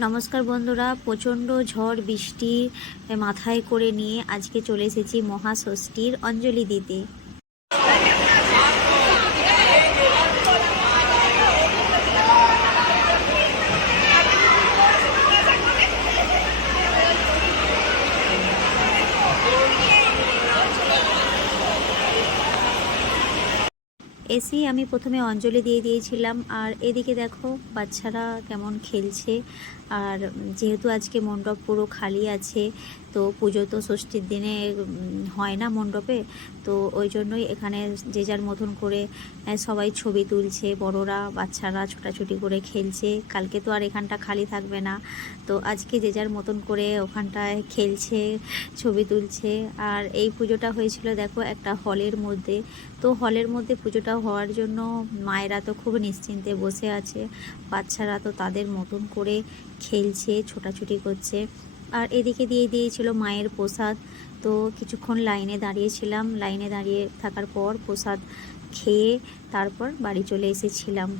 নমস্কার বন্ধুরা, প্রচণ্ড ঝড় বৃষ্টি মাথায় করে নিয়ে আজকে চলে এসেছি মহাষষ্ঠীর অঞ্জলি দিতে। এসেই আমি প্রথমে অঞ্জলি দিয়ে দিয়েছিলাম, আর এদিকে দেখো বাচ্চারা কেমন খেলছে। আর যেহেতু আজকে মণ্ডপ পুরো খালি আছে, তো পুজো তো ষষ্ঠীর দিনে হয় না মণ্ডপে, তো ওই জন্যই এখানে যে যার মতন করে সবাই ছবি তুলছে, বড়রা বাচ্চারা ছোটাছুটি করে খেলছে। কালকে তো আর এখানটা খালি থাকবে না, তো আজকে যে যার মতন করে ওখানটায় খেলছে, ছবি তুলছে। আর এই পুজোটা হয়েছিল দেখো একটা হলের মধ্যে। তো হলের মধ্যে পুজোটা হওয়ার জন্য মায়েরা তো খুব নিশ্চিন্তে বসে আছে, বাচ্চারা তো তাদের মতন করে খেলছে, ছোটাছুটি করছে। আর এদিকে দিয়ে দিয়েছিল মায়ের প্রসাদ। তো কিছুক্ষণ লাইনে দাঁড়িয়েছিলাম, লাইনে দাঁড়িয়ে থাকার পর প্রসাদ খেয়ে তারপর বাড়ি চলে এসেছিলাম।